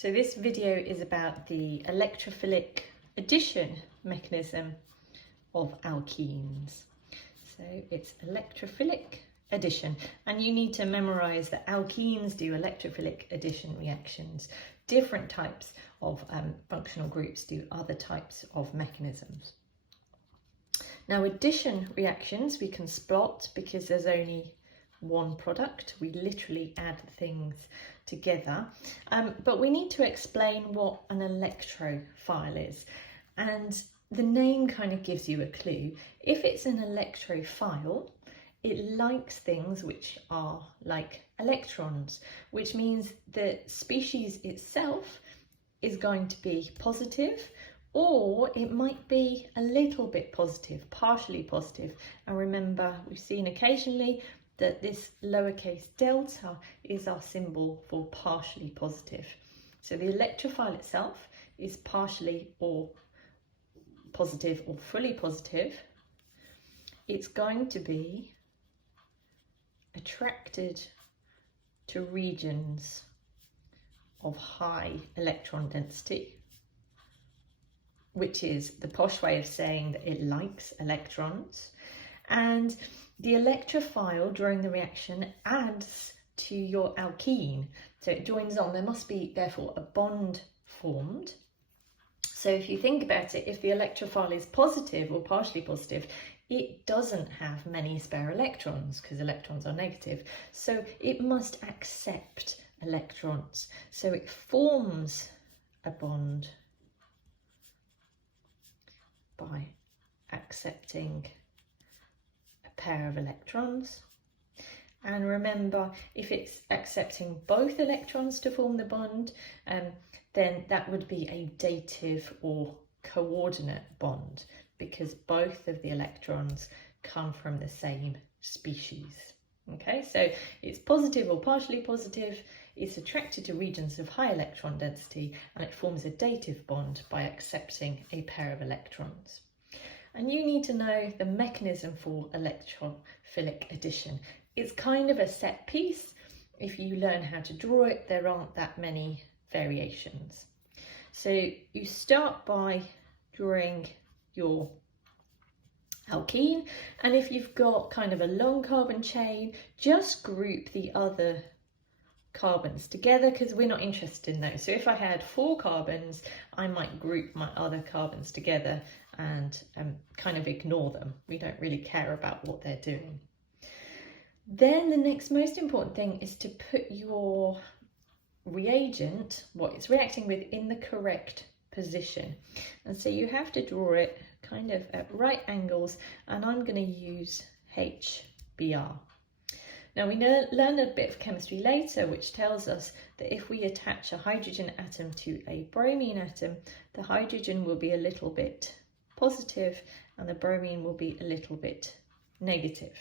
So this video is about the electrophilic addition mechanism of alkenes. So it's electrophilic addition, and you need to memorize that alkenes do electrophilic addition reactions. Different types of functional groups do other types of mechanisms. Now, addition reactions we can spot because there's only one product. We literally add things together, but we need to explain what an electrophile is, and the name kind of gives you a clue. If it's an electrophile, it likes things which are like electrons, which means the species itself is going to be positive, or it might be a little bit positive, partially positive. And remember, we've seen occasionally that this lowercase delta is our symbol for partially positive. So the electrophile itself is partially or positive or fully positive. It's going to be attracted to regions of high electron density, which is the posh way of saying that it likes electrons. And the electrophile during the reaction adds to your alkene, so it joins on. There must be therefore a bond formed. So if you think about it, if the electrophile is positive or partially positive, it doesn't have many spare electrons because electrons are negative, so it must accept electrons. So it forms a bond by accepting a pair of electrons. And remember, if it's accepting both electrons to form the bond, then that would be a dative or coordinate bond, because both of the electrons come from the same species. Okay, so it's positive or partially positive, it's attracted to regions of high electron density, and it forms a dative bond by accepting a pair of electrons. And you need to know the mechanism for electrophilic addition. It's kind of a set piece. If you learn how to draw it, there aren't that many variations. So you start by drawing your alkene, and if you've got kind of a long carbon chain, just group the other carbons together, because we're not interested in those. So if I had 4 carbons, I might group my other carbons together and kind of ignore them. We don't really care about what they're doing. Then the next most important thing is to put your reagent, what it's reacting with, in the correct position. And so you have to draw it kind of at right angles, and I'm going to use HBr. Now we learn a bit of chemistry later which tells us that if we attach a hydrogen atom to a bromine atom, the hydrogen will be a little bit positive and the bromine will be a little bit negative.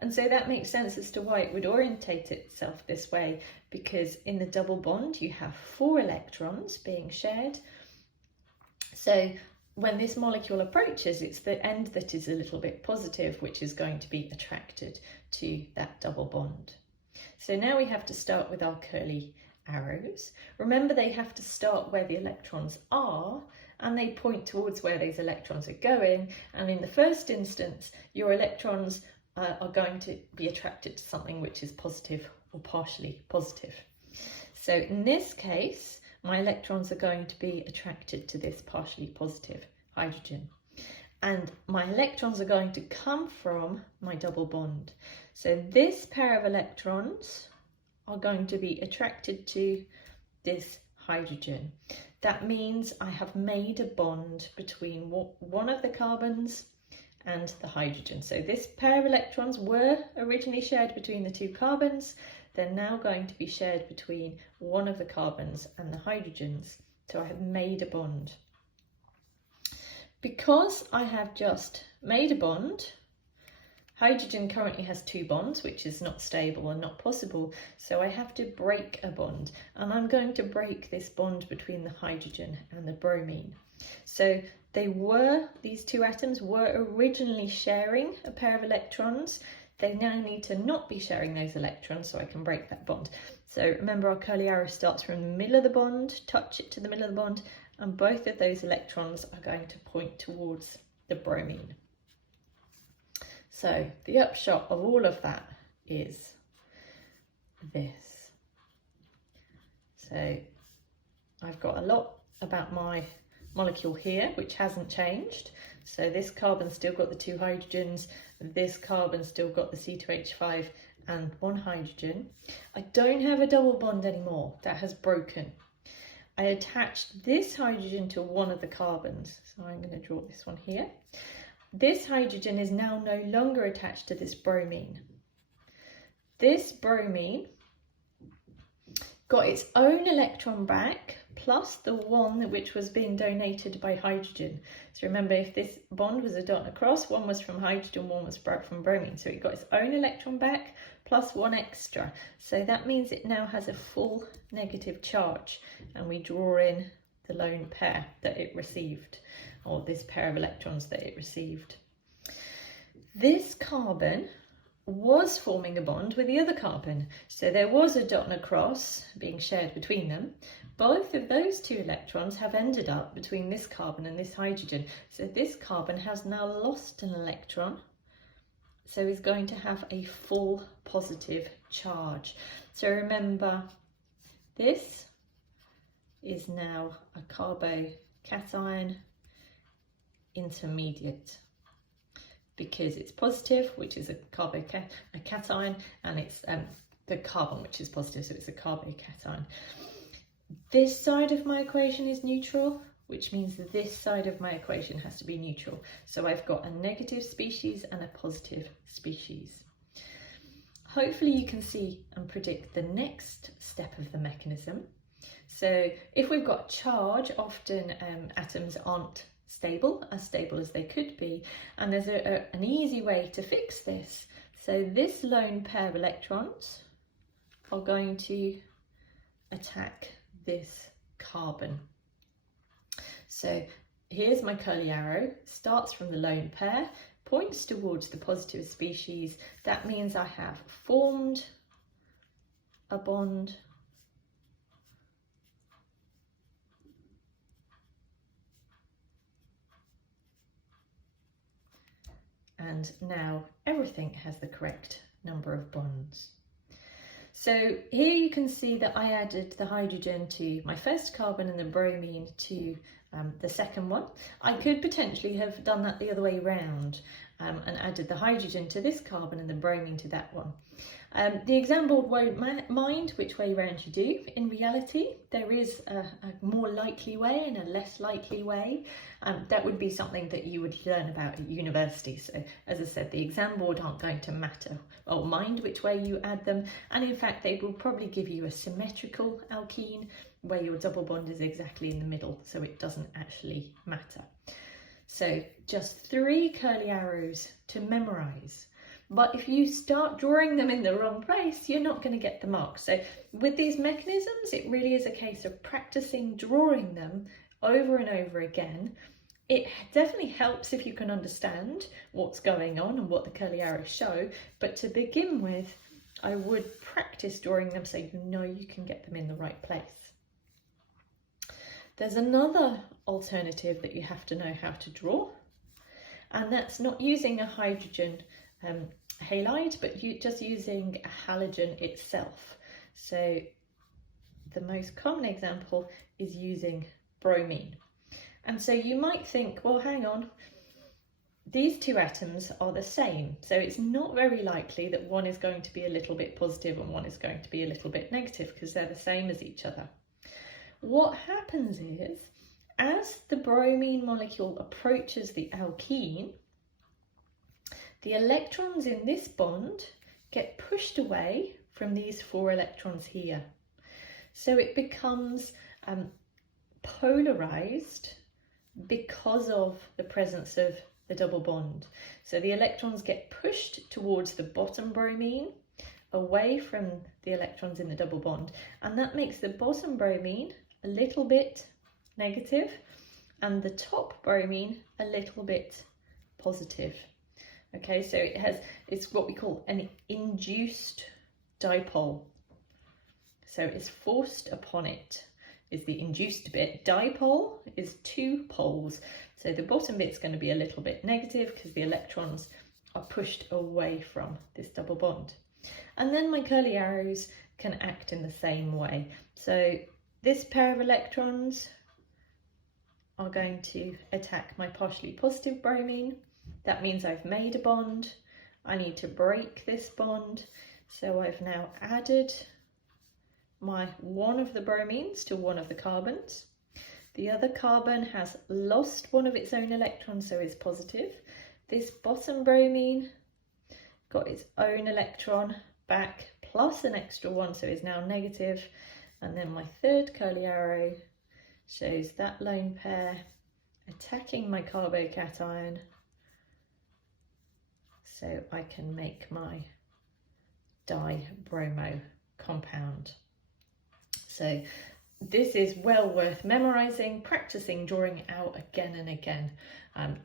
And so that makes sense as to why it would orientate itself this way, because in the double bond you have 4 electrons being shared. So when this molecule approaches, it's the end that is a little bit positive, which is going to be attracted to that double bond. So now we have to start with our curly arrows. Remember, they have to start where the electrons are, and they point towards where those electrons are going. And in the first instance, your electrons are going to be attracted to something which is positive or partially positive. So in this case, my electrons are going to be attracted to this partially positive hydrogen, and my electrons are going to come from my double bond. So this pair of electrons are going to be attracted to this hydrogen. That means I have made a bond between one of the carbons and the hydrogen. So this pair of electrons were originally shared between the 2 carbons. They're now going to be shared between one of the carbons and the hydrogens. So I have made a bond. Because I have just made a bond, hydrogen currently has 2 bonds, which is not stable and not possible. So I have to break a bond, and I'm going to break this bond between the hydrogen and the bromine. So these 2 atoms were originally sharing a pair of electrons. they now need to not be sharing those electrons so I can break that bond. So remember, our curly arrow starts from the middle of the bond, touch it to the middle of the bond, and both of those electrons are going to point towards the bromine. So the upshot of all of that is this. So I've got a lot about my molecule here which hasn't changed. So this carbon's still got the 2 hydrogens, this carbon's still got the C2H5 and 1 hydrogen. I don't have a double bond anymore, that has broken. I attached this hydrogen to one of the carbons, so I'm going to draw this one here. This hydrogen is now no longer attached to this bromine. This bromine got its own electron back, plus the one which was being donated by hydrogen. So remember, if this bond was a dot across, one was from hydrogen, one was from bromine. So it got its own electron back, plus one extra. So that means it now has a full negative charge. And we draw in the lone pair that it received, or this pair of electrons that it received. This carbon was forming a bond with the other carbon. So there was a dot and a cross being shared between them. Both of those 2 electrons have ended up between this carbon and this hydrogen. So this carbon has now lost an electron, so is going to have a full positive charge. So remember, this is now a carbocation intermediate, because it's positive, which is a carbocation, and it's the carbon, which is positive, so it's a carbocation. This side of my equation is neutral, which means that this side of my equation has to be neutral. So I've got a negative species and a positive species. Hopefully you can see and predict the next step of the mechanism. So if we've got charge, often atoms aren't stable as they could be, and there's an easy way to fix this. So this lone pair of electrons are going to attack this carbon. So here's my curly arrow, starts from the lone pair, points towards the positive species. That means I have formed a bond and now everything has the correct number of bonds. So here you can see that I added the hydrogen to my first carbon and the bromine to the second one. I could potentially have done that the other way round and added the hydrogen to this carbon and the bromine to that one. The exam board won't mind which way round you do. In reality, there is a more likely way and a less likely way. That would be something that you would learn about at university. So as I said, the exam board aren't going to matter or mind which way you add them. And in fact, they will probably give you a symmetrical alkene where your double bond is exactly in the middle, so it doesn't actually matter. So just 3 curly arrows to memorize. But if you start drawing them in the wrong place, you're not going to get the mark. So with these mechanisms, it really is a case of practicing drawing them over and over again. It definitely helps if you can understand what's going on and what the curly arrows show. But to begin with, I would practice drawing them so you know you can get them in the right place. There's another alternative that you have to know how to draw, and that's not using a hydrogen halide, but just using a halogen itself. So the most common example is using bromine. And so you might think, well, hang on, these 2 atoms are the same, so it's not very likely that one is going to be a little bit positive and one is going to be a little bit negative, because they're the same as each other. What happens is, as the bromine molecule approaches the alkene, the electrons in this bond get pushed away from these 4 electrons here. So it becomes polarized because of the presence of the double bond. So the electrons get pushed towards the bottom bromine, away from the electrons in the double bond, and that makes the bottom bromine a little bit negative and the top bromine a little bit positive. Okay, so it's what we call an induced dipole. So it's forced upon it is the induced bit. Dipole is two poles. So the bottom bit's going to be a little bit negative because the electrons are pushed away from this double bond. And then my curly arrows can act in the same way. So this pair of electrons are going to attack my partially positive bromine. That means I've made a bond. I need to break this bond. So I've now added one of the bromines to one of the carbons. The other carbon has lost one of its own electrons, so it's positive. This bottom bromine got its own electron back plus an extra one, so it's now negative. And then my third curly arrow shows that lone pair attacking my carbocation, so I can make my dibromo compound. So this is well worth memorising, practising, drawing it out again and again.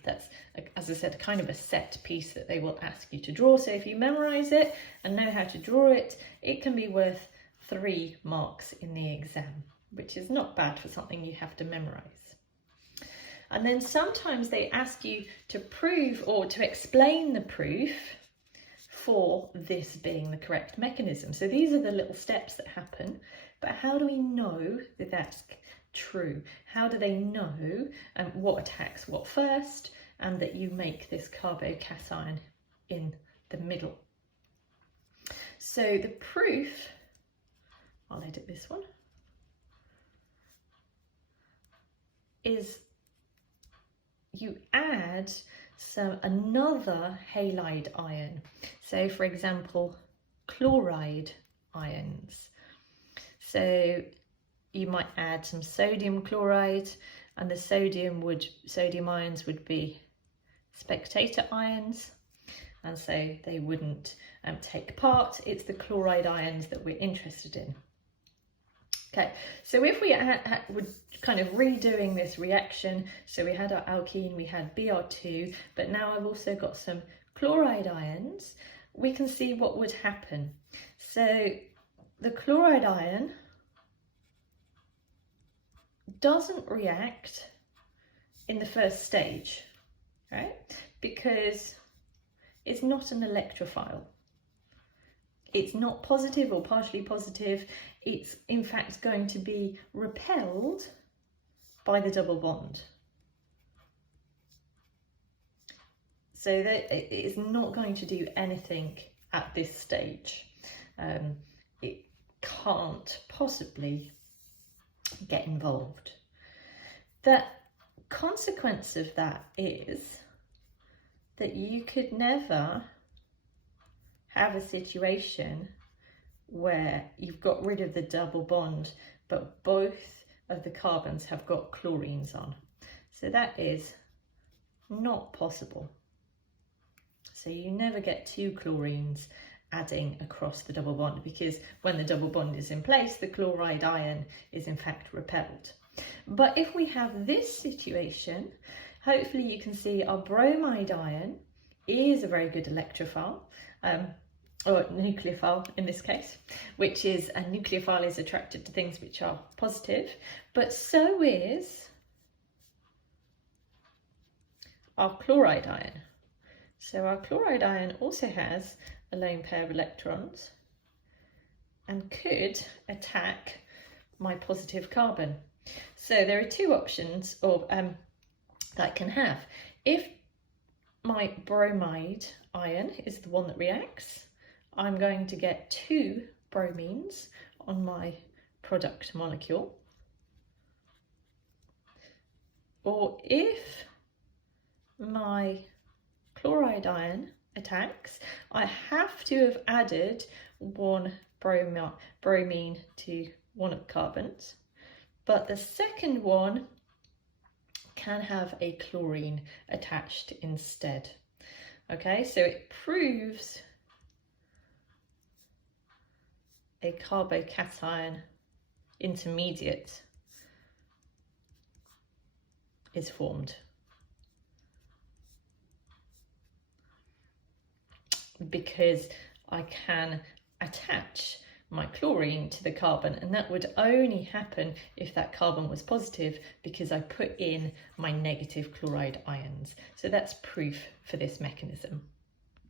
That's, as I said, kind of a set piece that they will ask you to draw. So if you memorise it and know how to draw it, it can be worth 3 marks in the exam, which is not bad for something you have to memorise. And then sometimes they ask you to prove or to explain the proof for this being the correct mechanism. So these are the little steps that happen, but how do we know that that's true? How do they know what attacks what first, and that you make this carbocation in the middle? So the proof, I'll edit this one, is you add another halide ion. So for example, chloride ions. So you might add some sodium chloride, and the sodium ions would be spectator ions, and so they wouldn't take part. It's the chloride ions that we're interested in. Okay, so if we were kind of redoing this reaction, so we had our alkene, we had Br2, but now I've also got some chloride ions, we can see what would happen. So the chloride ion doesn't react in the first stage, right? Because it's not an electrophile. It's not positive or partially positive. It's in fact going to be repelled by the double bond. So that it is not going to do anything at this stage. It can't possibly get involved. The consequence of that is that you could never have a situation where you've got rid of the double bond, but both of the carbons have got chlorines on. So that is not possible. So you never get 2 chlorines adding across the double bond, because when the double bond is in place, the chloride ion is in fact repelled. But if we have this situation, hopefully you can see our bromide ion is a very good electrophile, or nucleophile in this case, which is a nucleophile is attracted to things which are positive, but so is our chloride ion. So our chloride ion also has a lone pair of electrons and could attack my positive carbon. So there are 2 options that I can have. If my bromide ion is the one that reacts, I'm going to get 2 bromines on my product molecule. Or if my chloride ion attacks, I have to have added 1 bromine to one of the carbons, but the second one can have a chlorine attached instead. Okay, so it proves a carbocation intermediate is formed. because I can attach my chlorine to the carbon, and that would only happen if that carbon was positive because I put in my negative chloride ions. So that's proof for this mechanism.